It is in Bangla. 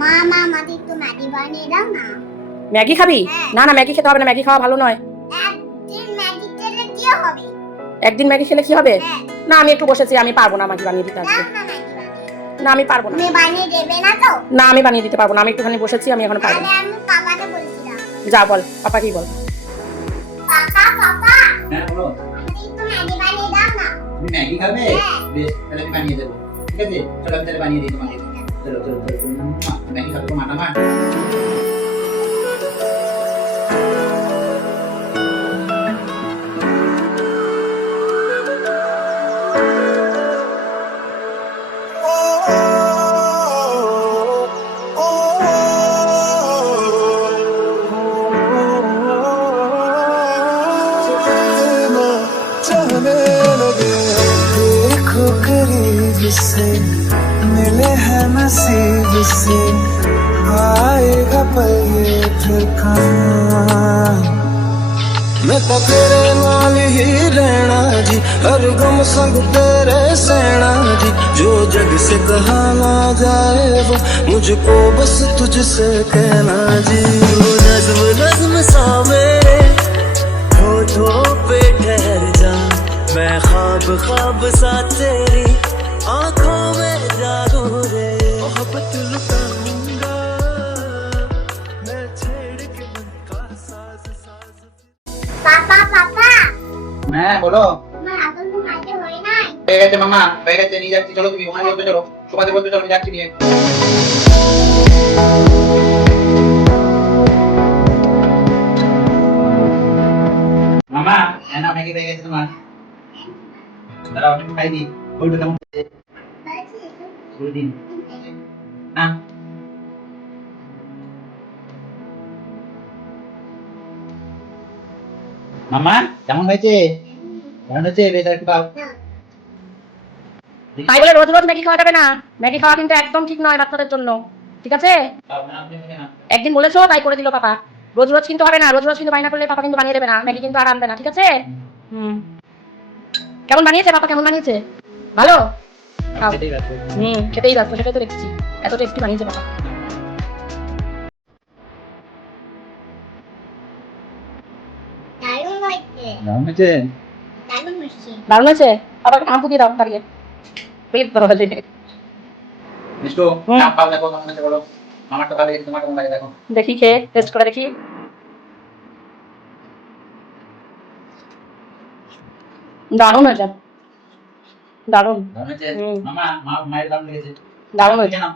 মা মা আমাকে একটু ম্যাগি বানিয়ে দাও না। ম্যাগি খাবি? না না, ম্যাগি খেতে হবে না, ম্যাগি খাওয়া ভালো নয়। একদিন ম্যাগি খেলে কি হবে? একদিন ম্যাগি খেলে কি হবে? হ্যাঁ। না, আমি একটু বসেছি, আমি পারবো না ম্যাগি বানিয়ে দিতে আজকে। দাও না ম্যাগি বানিয়ে। না, আমি পারবো না। তুমি বানিয়ে দেবে না তো? না, আমি বানিয়ে দিতে পারবো না, আমি একটুখানি বসেছি, আমি এখন পারবো আরে না। আমি পাপাকে বলছিলাম। যা বল, পাপা কি বল? পাপা পাপা হ্যাঁ বলো। আমাকে একটু ম্যাগি বানিয়ে দাও না। তুমি ম্যাগি খাবে? হ্যাঁ। বেশ, তাহলে আমি বানিয়ে দেবো। ঠিক আছে, চলো আমি তাহলে বানিয়ে দিই তোমাকে। চলো চলো চলো চলো। ম্যাগি খাবে তো মাটা মার। देखो करीब से मिले हैं नसीब से आएगा पल ये फिर कहाँ मैं तो तेरे नाल ही रहना जी हर गम संग तेरे सहना जी जो जग से कहा ना जाए वो मुझको बस तुझसे कहना जी वो नज्म नज्म सा मेरे होठों पे ठहर जा मैं ख्वाब ख्वाब सा तेरी आंखों में जागू रे मोहब्बत लुटाऊंगा मैं छेड़ के मन का साज साज পাপা পাপা হ্যাঁ বলো। মা এখন তো খাইতে হয় নাই। হয়ে গেছে মামা, হয়ে গেছে, নিয়ে যাচ্ছি। চলো তুমি ওখানে বলতে চলো, শোভাতে বলতে চলো, আমি যাচ্ছি নিয়ে। মামা এনা ম্যাগি পেয়ে গেছে তোমার। দাঁড়াও আমি খাই দিই। বলবে কেমন হয়েছে? বলে দিন না। মামা কেমন হয়েছে? কেমন হয়েছে? বেশ আর একটু খাও। তাই বলে রোজ রোজ ম্যাগি খাওয়া যাবে না, ম্যাগি খাওয়া কিন্তু একদম ঠিক নয় বাচ্চাদের জন্য, ঠিক আছে? খাও, না, আপনি খেয়ে নাও। একদিন বলেছো তাই করে দিল পাপা। রোজ রোজ কিন্তু হবে না, রোজ রোজ কিন্তু বায়না করলে পাপা কিন্তু বানিয়ে দেবে না, ম্যাগি কিন্তু আর আনবে না, ঠিক আছে? হুম। কেমন বানিয়েছে পাপা, কেমন বানিয়েছে? ভালো? খাও। সেটাই ব্যাপার। খেতেই যাচ্ছ, সেটাই তো দেখছি, এত টেস্টি বানিয়েছে পাপা। দারুণ হয়েছে। কেমন হয়েছে? দারুণ হয়েছে। দারুণ হয়েছে। পাপাকে আম ফুটিয়ে দাও দাঁড়িয়ে, পেট ধরে। মিষ্টু, হুম। খাও, খাও, দেখো কেমন হয়েছে বলো। আমার তো ভালো লেগেছে, তোমার কেমন লাগে দেখো। দেখি খেয়ে টেস্ট করে দেখি। দারুণ হয়েছে, দারুণ। কেমন হয়েছে? হুম। মামা, মায়ের দারুণ লেগেছে। দারুণ হয়েছে। খেয়ে নাও।